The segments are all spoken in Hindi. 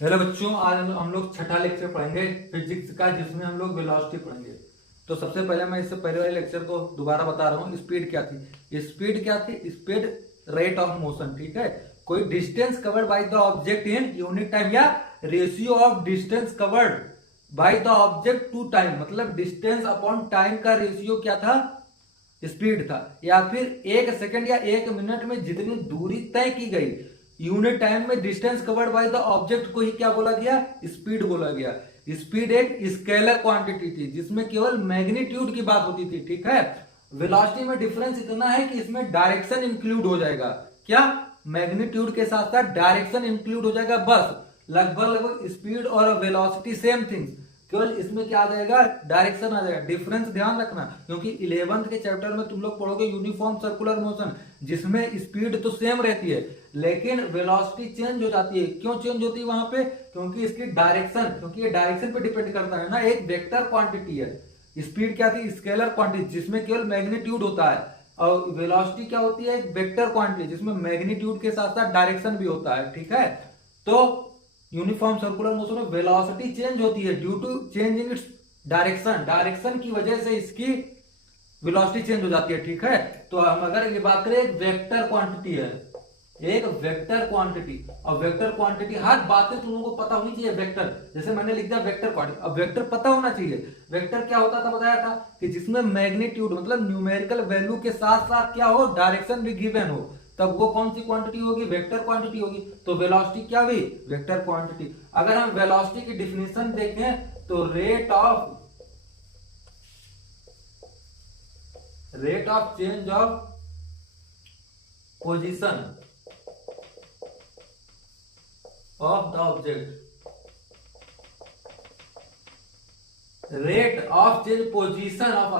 हेलो बच्चों, आज हम लोग छठा लेक्चर पढ़ेंगे फिजिक्स का, जिसमें हम लोग वेलोसिटी पढ़ेंगे। तो सबसे पहले मैं इससे पहले वाले लेक्चर को दोबारा बता रहा हूँ। स्पीड क्या थी? स्पीड क्या थी? Speed rate of motion. ठीक है, कोई distance covered by the object in unit time या ratio of distance covered by the object to time, मतलब डिस्टेंस अपॉन टाइम का रेशियो क्या था? स्पीड था। या फिर एक सेकंड या एक मिनट में जितनी दूरी तय की गई यूनिट टाइम में distance covered by the object को ही क्या बोला गया? स्पीड बोला गया। स्पीड एक स्केलर क्वांटिटी थी जिसमें केवल मैग्नीट्यूड की बात होती थी। ठीक है, वेलोसिटी में डिफरेंस इतना है कि इसमें डायरेक्शन इंक्लूड हो जाएगा। क्या? मैग्नीट्यूड के साथ साथ डायरेक्शन इंक्लूड हो जाएगा। बस लगभग लगभग स्पीड और वेलोसिटी सेम थिंग्स, केवल इसमें क्या आ जाएगा? डायरेक्शन आ जाएगा। डिफरेंस ध्यान रखना, क्योंकि 11th के चैप्टर में तुम लोग पढ़ोगे यूनिफॉर्म सर्कुलर मोशन, जिसमें स्पीड तो सेम रहती है लेकिन वेलोसिटी चेंज हो जाती है। क्यों चेंज होती है वहां पे? क्योंकि इसकी डायरेक्शन, क्योंकि ये डायरेक्शन पे डिपेंड करता है ना। एक वेक्टर क्वांटिटी है। स्पीड क्या थी? स्केलर क्वांटिटी जिसमें केवल मैग्नीट्यूड होता है, और वेलोसिटी क्या होती है? एक वेक्टर क्वांटिटी जिसमें मैग्नीट्यूड के साथ साथ डायरेक्शन भी होता है। ठीक है, तो यूनिफॉर्म सर्कुलर मोशन में वेलोसिटी चेंज होती है due to change in its direction. Direction की वजह से इसकी वेलोसिटी चेंज हो जाती है। ठीक है, तो हम अगर ये बात करें, एक वेक्टर क्वांटिटी है, एक वेक्टर क्वांटिटी। और वेक्टर क्वांटिटी हर बातें तुम लोगों को पता होनी चाहिए। वेक्टर जैसे मैंने लिख दिया वेक्टर क्वांटिटी, अब वेक्टर पता होना चाहिए। वेक्टर क्या होता था बताया था कि जिसमें मैग्नीट्यूड मतलब न्यूमेरिकल वैल्यू के साथ साथ क्या हो? डायरेक्शन भी गिवन हो, तब वो कौन सी क्वांटिटी होगी? वेक्टर क्वांटिटी होगी। तो वेलोसिटी क्या हुई? Vector quantity. अगर हम वेलोसिटी की डिफिनेशन देखें तो rate of change of position of the object, rate of change position of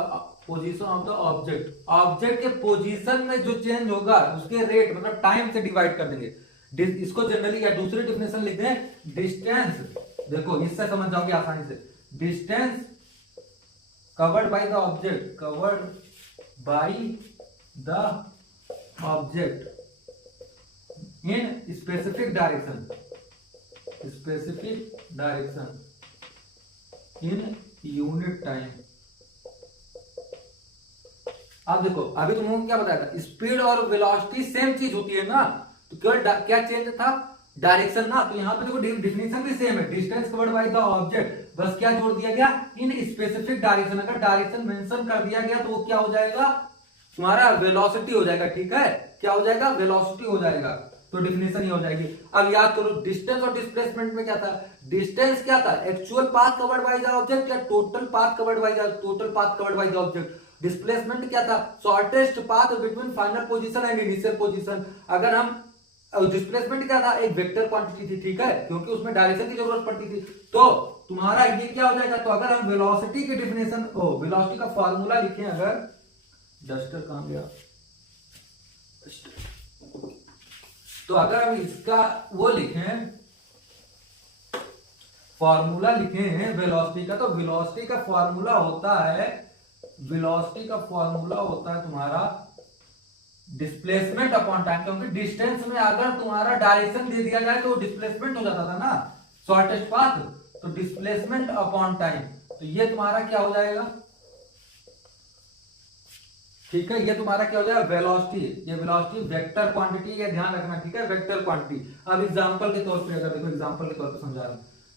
the object. Object के पोजीशन में जो चेंज होगा उसके रेट मतलब टाइम से डिवाइड कर देंगे। इसको जनरली या दूसरी डिफिनेशन लिखते हैं डिस्टेंस। देखो इससे समझ जाओगे आसानी से। Distance covered by the object, covered by the object in specific direction, specific direction in unit time. अब देखो, अभी तुम लोगों को क्या बताया था? स्पीड और वेलोसिटी सेम चीज होती है ना, तो केवल क्या चेंज था? डायरेक्शन ना। तो यहां पे देखो डिफिनेशन भी सेम है, distance covered by the object, बस क्या जोड़ दिया गया? In specific direction. अगर डायरेक्शन मेंशन कर दिया गया तो वो क्या हो जाएगा? तुम्हारा वेलोसिटी हो जाएगा। ठीक है, क्या हो जाएगा? वेलोसिटी हो जाएगा। तो डिफिनेशन ही हो जाएगी। अब याद करो डिस्टेंस और डिस्प्लेसमेंट में क्या था? डिस्टेंस क्या था? Actual path covered by the object या total path covered by the object. Displacement क्या था? Shortest path between final position and initial position. अगर हम डिस्प्लेसमेंट क्या था? एक वेक्टर क्वांटिटी थी। ठीक है, क्योंकि उसमें डायरेक्शन की जरूरत पड़ती थी। तो तुम्हारा ये क्या हो जाएगा? तो अगर हम वेलोसिटी की डिफिनेशन, वेलोसिटी का फॉर्मूला लिखें, अगर डस्टर कहां गया, तो अगर हम इसका वो लिखें, फॉर्मूला लिखें वेलोसिटी का, तो वेलोसिटी का फॉर्मूला होता है, वेलोसिटी का फॉर्मूला होता है तुम्हारा डिस्प्लेसमेंट अपॉन टाइम। क्योंकि डिस्टेंस में अगर तुम्हारा डायरेक्शन दे दिया जाए तो डिस्प्लेसमेंट हो जाता था ना, शॉर्टेस्ट पाथ। तो डिस्प्लेसमेंट अपॉन टाइम, तो ये तुम्हारा क्या हो जाएगा? ठीक है, ये तुम्हारा क्या हो जाएगा? वेलोसिटी। ये वेलोसिटी वेक्टर क्वांटिटी, ये ध्यान रखना। ठीक है, वेक्टर क्वांटिटी। अब एग्जांपल के तौर पे अगर देखो, एग्जांपल के तौर पे समझा रहा हूं,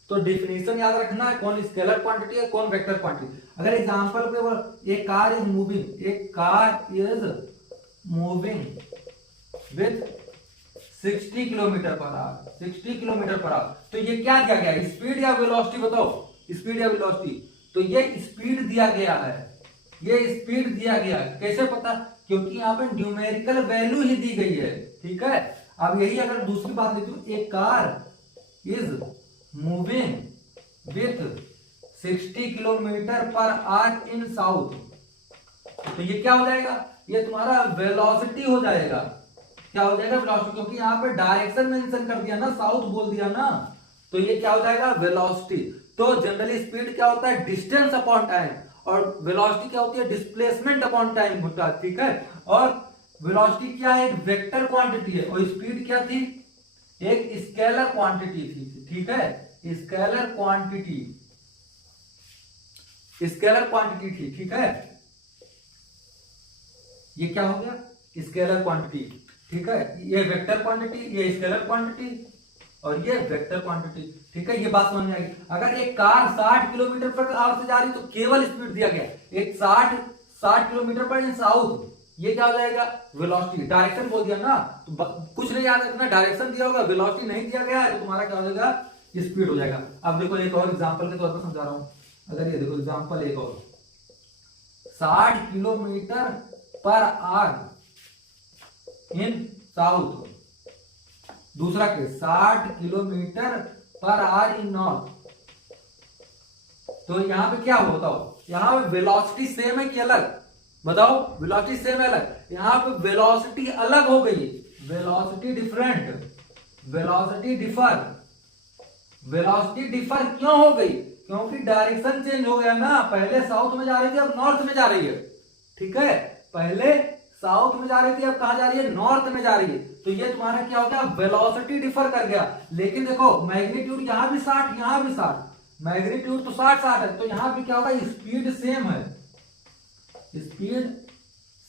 तो डिफिनेशन याद रखना है, कौन स्केलर क्वांटिटी है कौन वेक्टर क्वांटिटी। अगर एग्जांपल पे एक कार इज मूविंग, एक car is moving with 60 kilometre per hour, 60 kilometre per hour, तो ये क्या दिया गया है? स्पीड या वेलोसिटी? बताओ, स्पीड या वेलोसिटी? तो ये स्पीड दिया गया है, ये स्पीड दिया गया है। कैसे पता? क्योंकि यहाँ पे न्यूमेरिकल वैल्यू ही दी गई है। ठीक है, अब यही अगर दूसरी बात लेती हूँ, एक car is moving with 60 kilometre per hour in south, तो ये क्या हो जाएगा? ये तुम्हारा वेलोसिटी हो जाएगा। क्या हो जाएगा? वेलोसिटी, क्योंकि यहाँ पे डायरेक्शन मेंशन कर दिया ना, साउथ बोल दिया ना, तो ये क्या हो जाएगा? वेलोसिटी। तो जनरली स्पीड क्या होता है? डिस्टेंस अपॉन टाइम, और वेलोसिटी क्या होती है? डिस्प्लेसमेंट अपॉन टाइम होता है। ठीक है, और वेलोसिटी क्या है? एक वेक्टर क्वांटिटी है, और स्पीड क्या थी? एक स्केलर क्वांटिटी थी। ठीक है, स्केलर क्वांटिटी, स्केलर क्वांटिटी थी, ठीक है। ये क्या हो गया, स्केलर क्वांटिटी, ठीक है। ये वेक्टर क्वांटिटी, ये स्केलर क्वांटिटी और ये वेक्टर क्वांटिटी, ठीक है। ये बात समझ में आ गई। अगर एक कार 60 किलोमीटर पर आवर से जा रही तो केवल स्पीड दिया गया, एक 60 किलोमीटर पर इन साउथ, ये क्या हो जाएगा, वेलोसिटी। डायरेक्शन बोल दिया ना, तो कुछ नहीं याद रखना, डायरेक्शन दिया होगा, वेलोसिटी नहीं दिया गया है तो तुम्हारा क्या हो जाएगा, स्पीड हो जाएगा। अब देखो एक और एग्जांपल के तौर पर समझा रहा हूं। अगर ये देखो एग्जांपल एक और, 60 किलोमीटर पर आवर इन साउथ, दूसरा केस 60 किलोमीटर पर आवर इन नॉर्थ। तो यहां पे क्या होता हो, यहां पे वेलोसिटी सेम है कि अलग, बताओ, वेलोसिटी सेम है अलग, यहां पे वेलोसिटी अलग हो गई, velocity different, velocity differ, velocity differ क्यों हो गई, क्योंकि डायरेक्शन चेंज हो गया ना, पहले साउथ में जा रही थी अब नॉर्थ में जा रही है, ठीक है। पहले साउथ में जा रही थी अब कहां जा रही है, नॉर्थ में जा रही है। तो ये तुम्हारा क्या हो गया, वेलोसिटी डिफर कर गया। लेकिन देखो मैग्नीट्यूड यहां भी 60, यहां भी 60, मैग्नीट्यूड तो 60 है, तो यहां भी क्या होगा, स्पीड सेम है, स्पीड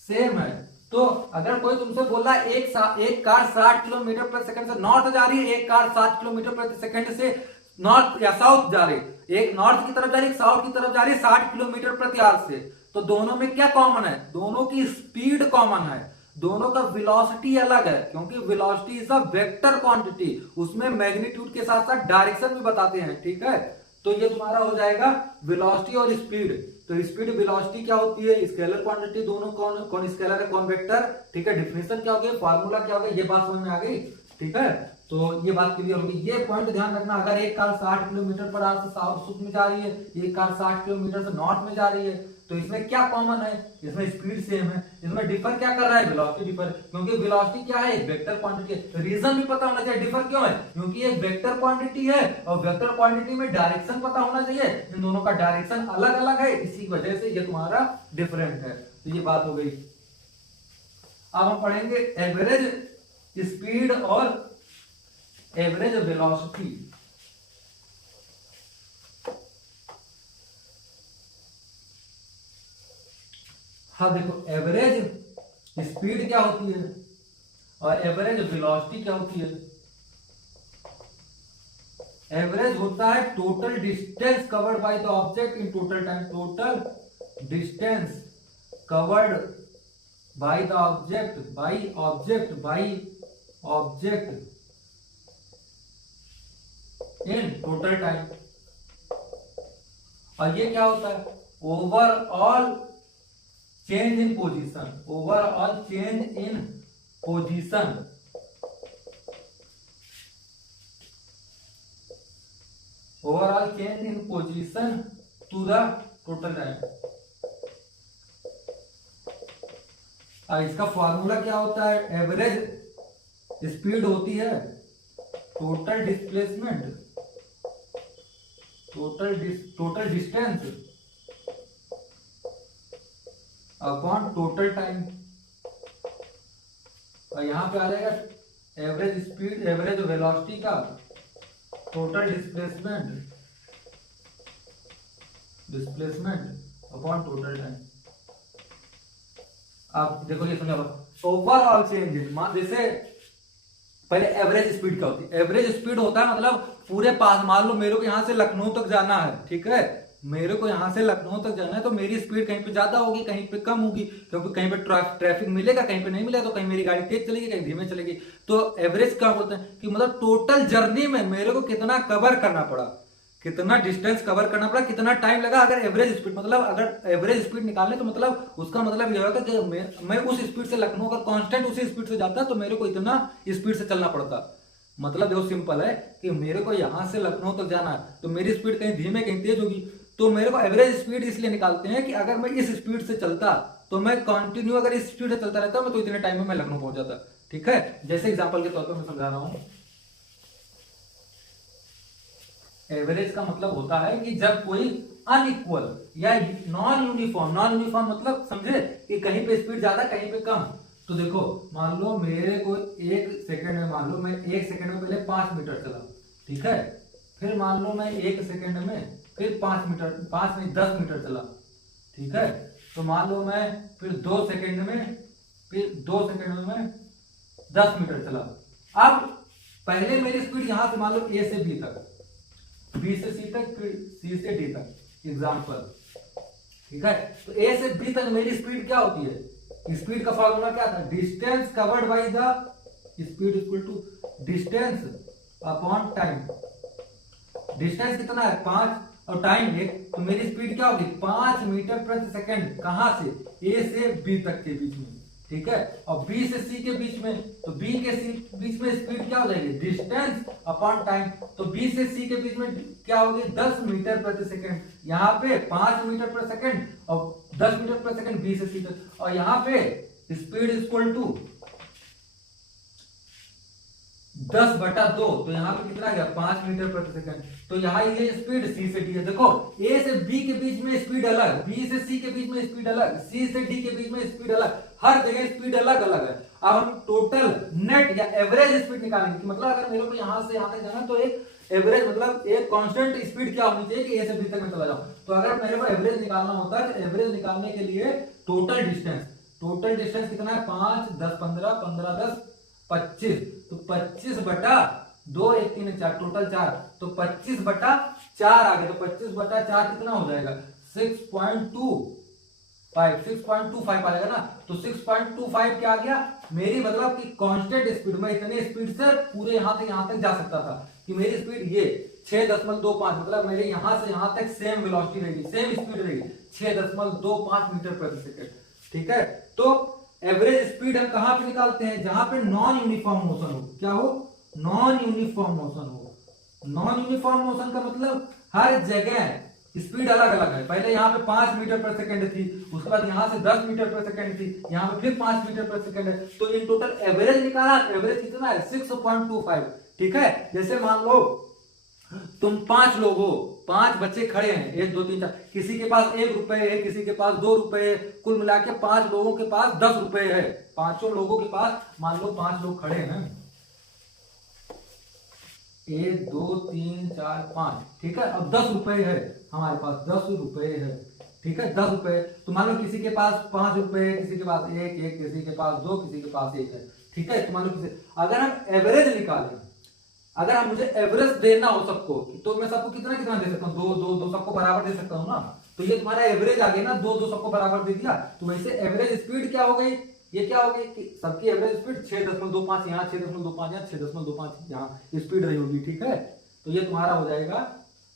सेम है। तो अगर कोई तुमसे बोल रहा है एक कार 60 किलोमीटर प्रति सेकंड से नॉर्थ जा रही है, एक कार 60 किलोमीटर प्रति सेकंड से नॉर्थ या साउथ जा रही है, एक नॉर्थ की तरफ जा रही है, साउथ की तरफ जा रही है 60 किलोमीटर प्रति आवर से, तो दोनों में क्या कॉमन है, दोनों की स्पीड कॉमन है, दोनों का वेलोसिटी अलग है, क्योंकि velocity is a vector quantity, उसमें मैग्नीट्यूड के साथ साथ डायरेक्शन भी बताते हैं, ठीक है। तो ये तुम्हारा हो जाएगा वेलोसिटी और स्पीड। तो स्पीड वेलोसिटी क्या होती है, स्केलर क्वांटिटी, दोनों कौन स्केलर है कौन वेक्टर, ठीक है। डिफिनेशन क्या हो गया, फार्मूला क्या हो गया, ये बात समझ में आ गई, ठीक है। तो ये बात क्लियर होगी। ये पॉइंट ध्यान रखना, अगर एक कार 60 किलोमीटर पर आवर से साउथ में जा रही है, एक कार 60 किलोमीटर से नॉर्थ में जा रही है, तो इसमें क्या कॉमन है, इसमें स्पीड सेम है, इसमें डिफर क्या कर रहा है, वेलोसिटी डिफर, क्योंकि वेलोसिटी क्या है, एक वेक्टर क्वांटिटी है। रीजन भी पता होना चाहिए डिफर क्यों है, क्योंकि एक वेक्टर क्वांटिटी है और वेक्टर क्वांटिटी में डायरेक्शन पता होना चाहिए, इन दोनों का डायरेक्शन अलग अलग है, इसी वजह से ये तुम्हारा डिफरेंट है। तो ये बात हो गई। अब हम पढ़ेंगे एवरेज स्पीड और एवरेज वेलोसिटी। हाँ देखो, एवरेज स्पीड क्या होती है और एवरेज वेलोसिटी क्या होती है। एवरेज होता है total distance covered by the object in total time, total distance covered by the object in total time. और ये क्या होता है, overall change in position, overall change in position, overall change in position to the total time. इसका फॉर्मूला क्या होता है, एवरेज स्पीड होती है total displacement, total distance upon total time. और यहां पे आ जाएगा एवरेज स्पीड, एवरेज वेलोसिटी का total displacement upon total time. आप देखो ये समझा, ओवरऑल चेंज, जैसे पहले एवरेज स्पीड क्या होती है, एवरेज स्पीड होता है मतलब पूरे पास, मान लो मेरे को यहां से लखनऊ तक जाना है, ठीक है, मेरे को यहां से लखनऊ तक जाना है, तो मेरी स्पीड कहीं पे ज्यादा होगी कहीं पे कम होगी, क्योंकि कहीं पे ट्रैफिक मिलेगा कहीं पे नहीं मिलेगा, तो कहीं मेरी गाड़ी तेज चलेगी कहीं धीमे चलेगी। तो एवरेज क्या बोलते हैं कि मतलब टोटल जर्नी में मेरे को कितना कवर करना पड़ा, कितना डिस्टेंस कवर करना पड़ा, कितना टाइम लगा। अगर एवरेज स्पीड मतलब अगर एवरेज स्पीड निकालने तो मतलब उसका मतलब यह होगा कि मैं उस स्पीड से लखनऊ अगर कांस्टेंट उसी स्पीड से जाता तो मेरे को इतना स्पीड से चलना पड़ता। मतलब देखो सिंपल है कि मेरे को यहां से लखनऊ तक जाना है तो मेरी स्पीड कहीं धीमे कहीं तेज होगी, तो मेरे को एवरेज स्पीड इसलिए निकालते हैं कि अगर मैं इस स्पीड से चलता तो मैं कंटिन्यू अगर इस स्पीड से चलता रहता मैं तो इतने टाइम में मैं लखनऊ पहुंच जाता, ठीक है। जैसे एग्जांपल के तौर पर मैं समझा रहा हूं, एवरेज का मतलब होता है कि जब कोई अनइक्वल या नॉन यूनिफॉर्म मतलब समझे कि कहीं पे स्पीड ज्यादा कहीं पे कम। तो देखो मान लो मेरे को 1 सेकंड में, मान लो मैं 1 सेकंड में पहले 5 मीटर चला, ठीक है, फिर मान लो मैं 1 सेकंड में फिर 5 मीटर, 5 नहीं 10 मीटर चला, ठीक है। तो मान लो मैं फिर 2 सेकंड में, फिर 2 सेकंड में मैं 10 मीटर चला। अब पहले मेरी स्पीड यहां से मान लो ए से बी तक, बी से सी तक, फिर सी से डी तक, एग्जाम्पल, ठीक है। तो ए से बी तक मेरी स्पीड क्या होती है, स्पीड का फॉर्मूला क्या था, distance covered by the speed equal to distance upon time. Distance कितना है 5 और टाइम 1, तो मेरी स्पीड क्या होगी 5 मीटर प्रति सेकंड, कहां से, ए से बी तक के बीच में, ठीक है। और बी से सी के बीच में, तो बी के सी बीच में स्पीड क्या हो जाएगी, डिस्टेंस अपॉन टाइम। तो बी से सी के बीच में क्या होगी 10 मीटर प्रति सेकंड, यहाँ पे 5 मीटर प्रति सेकंड और 10 मीटर प्रति सेकंड बी से सी तक। और यहाँ पे स्पीड इक्वल टू 10/2, तो यहाँ पे कितना गया 5 मीटर प्रति सेकंड। तो यहाँ ये स्पीड सी से डी है। देखो ए से बी के बीच में स्पीड अलग, बी से सी के बीच में स्पीड अलग, सी से डी के बीच में स्पीड अलग, हर जगह स्पीड अलग अलग है। अब हम टोटल नेट या एवरेज स्पीड निकालेंगे, मतलब अगर मेरे को यहाँ से यहाँ तक जाना तो एक एवरेज मतलब एक कांस्टेंट स्पीड क्या होनी चाहिए कि ए से बी तक मैं चला जाऊं। तो अगर मेरे को एवरेज निकालना होता है तो एवरेज निकालने के लिए टोटल डिस्टेंस कितना है 5 10 15 15 10 25, तो 25/2 1 3 4 टोटल 4, तो 25/4 आ गया। तो 25/4 कितना हो जाएगा 6.25 आ जाएगा ना। तो 6.25 क्या आ गया मेरी, मतलब कि कांस्टेंट स्पीड, में इतने स्पीड से पूरे यहां तक जा सकता था कि मेरी स्पीड ये 6.25, मतलब मेरे यहां से यहां तक सेम वेलोसिटी रहेगी, सेम स्पीड रहेगी 6.25 मीटर प्रति सेकंड, ठीक है। तो एवरेज स्पीड हम कहां पे निकालते हैं, जहां पे नॉन यूनिफॉर्म मोशन हो। क्या हो, नॉन यूनिफॉर्म मोशन हो। नॉन यूनिफॉर्म मोशन का मतलब हर जगह स्पीड अलग अलग है। पहले यहाँ पे 5 मीटर पर सेकंड थी, उसके बाद यहाँ से 10 मीटर पर सेकंड थी, यहाँ पे फिर 5 मीटर पर सेकंड है। तो इन टोटल एवरेज निकाला, एवरेज कितना है 6.25, ठीक है। जैसे मान लो तुम 5 लोग हो, 5 बच्चे खड़े हैं, 1 2 3 4, किसी के पास 1 रुपए है, किसी के पास 2 रुपए है, कुल मिला के 5 लोगों के पास 10 रुपए है। 5 लोगों के पास मान लो 5 लोग खड़े हैं, 1 2 3 4 5, ठीक है। अब 10 रुपए है हमारे पास, 10 रुपए है, ठीक है, 10 रुपए। तो मान लो किसी के पास 5 रुपए, किसी के पास 1 1, किसी के पास 2, किसी के पास 1 है, ठीक है। तो मान लो किसी, अगर हम एवरेज निकालें, अगर हम मुझे एवरेज देना हो सबको, तो मैं सबको कितना कितना दे सकता हूँ, 2 2 2 सबको बराबर दे सकता हूँ ना। तो ये तुम्हारा एवरेज आ गया ना, 2 2 सबको बराबर दे दिया। तो वैसे एवरेज स्पीड क्या हो गई, ये क्या हो गई कि सबकी एवरेज स्पीड 6.25 यहाँ, 6.25 यहाँ, 6.25 यहाँ स्पीड रही होगी, ठीक है। तो ये तुम्हारा हो जाएगा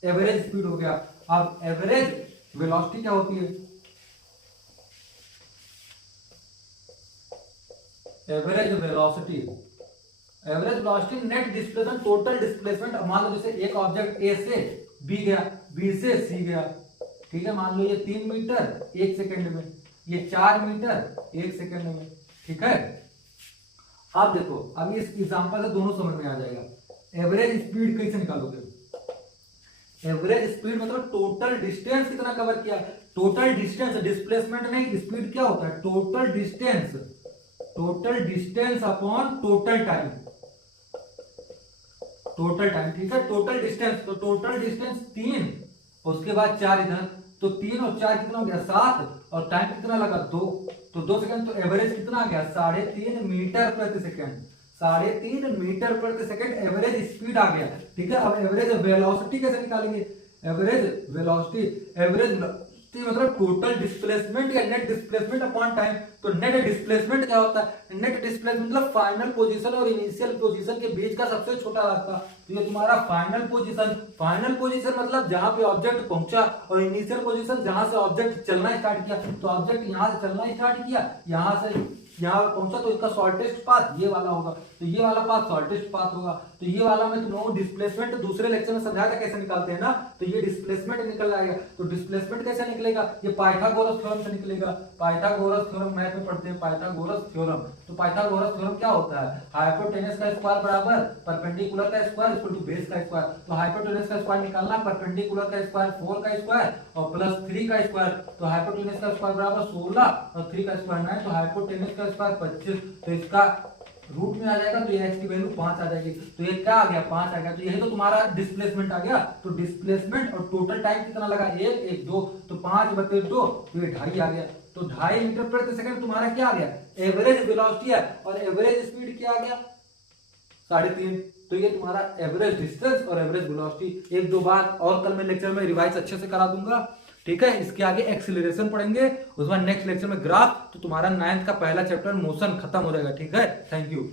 एवरेज स्पीड हो गया। अब एवरेज वेलोसिटी क्या होती है, average velocity net displacement, total displacement. मान लो जैसे एक ऑब्जेक्ट ए से बी गया, बी से सी गया, ठीक है। मान लो ये 3 मीटर 1 सेकंड में, ये 4 मीटर 1 सेकंड में, ठीक है। अब देखो, अब इस एग्जांपल से दोनों समझ में आ जाएगा। एवरेज स्पीड कैसे निकालोगे, एवरेज स्पीड मतलब टोटल डिस्टेंस कितना कवर किया, टोटल डिस्टेंस, डिस्प्लेसमेंट नहीं, स्पीड क्या होता है total distance upon total time, ठीक है। टोटल डिस्टेंस, तो टोटल डिस्टेंस 3, उसके बाद 4 इधर, तो 3 और 4 कितना हो गया 7, और टाइम कितना लगा 2, तो 2 सेकंड। तो एवरेज कितना आ गया 3.5 मीटर प्रति सेकंड, 3.5 मीटर प्रति सेकंड एवरेज स्पीड आ गया, ठीक है। अब एवरेज वेलोसिटी कैसे निकालेंगे, एवरेज वेलोसिटी मतलब टोटल डिस्प्लेसमेंट या नेट डिस्प्लेसमेंट अपॉन टाइम। तो नेट डिस्प्लेसमेंट क्या होता है, नेट डिस्प्लेसमेंट मतलब फाइनल पोजीशन और इनिशियल पोजीशन के बीच का सबसे छोटा रास्ता। तो ये तुम्हारा फाइनल पोजीशन मतलब जहां पे ऑब्जेक्ट पहुंचा, और इनिशियल पोजीशन जहां से ऑब्जेक्ट चलना स्टार्ट किया। तो ऑब्जेक्ट यहां से चलना स्टार्ट किया, यहां से यहाँ पहुंचा, तो इसका शॉर्टेस्ट पाथ ये वाला होगा, तो ये वाला पाथ शॉर्टेस्ट पाथ होगा। तो ये वाला मैं तुम लोगों को डिस्प्लेसमेंट दूसरे लेक्चर में समझाया था कैसे निकालते हैं ना। तो ये डिस्प्लेसमेंट निकल आएगा। तो डिस्प्लेसमेंट कैसे निकलेगा, ये पाइथागोरस थ्योरम से निकलेगा। पाइथागोरस थ्योरम मैथ में पढ़ते हैं, पाइथागोरस थ्योरम। तो पाइथागोरस थ्योरम क्या होता है, हाइपोटेनस का स्क्वायर बराबर परपेंडिकुलर का स्क्वायर इक्वल टू बेस का स्क्वायर। तो हाइपोटेनस का स्क्वायर निकालना, परपेंडिकुलर का स्क्वायर 4 का स्क्वायर और प्लस 3 का स्क्वायर। तो हाइपोटेनस का स्क्वायर बराबर 16 और 3 का स्क्वायर 9, तो हाइपोटेनस का स्क्वायर 25। तो इसका रूट में आ जाएगा तो ये x की वैल्यू 5 आ जाएगी, तो ये क्या आ गया 5 आ गया, तो यही तो तुम्हारा डिस्प्लेसमेंट आ गया। तो डिस्प्लेसमेंट और टोटल टाइम कितना लगा 1 1 2, तो 5/2 तो ये 2.5 आ गया। तो 2.5 मीटर प्रति सेकंड तुम्हारा क्या आ गया, एवरेज वेलोसिटी है, और एवरेज स्पीड क्या आ गया 3.5। तो ये तुम्हारा एवरेज डिस्टेंस और एवरेज वेलोसिटी। एक दो बात और कल मैं लेक्चर में रिवाइज अच्छे से करा दूंगा, ठीक है। इसके आगे एक्सीलरेशन पढ़ेंगे, उसके बाद नेक्स्ट लेक्चर में ग्राफ, तो तुम्हारा 9th का पहला चैप्टर मोशन खत्म हो जाएगा, ठीक है। Thank you.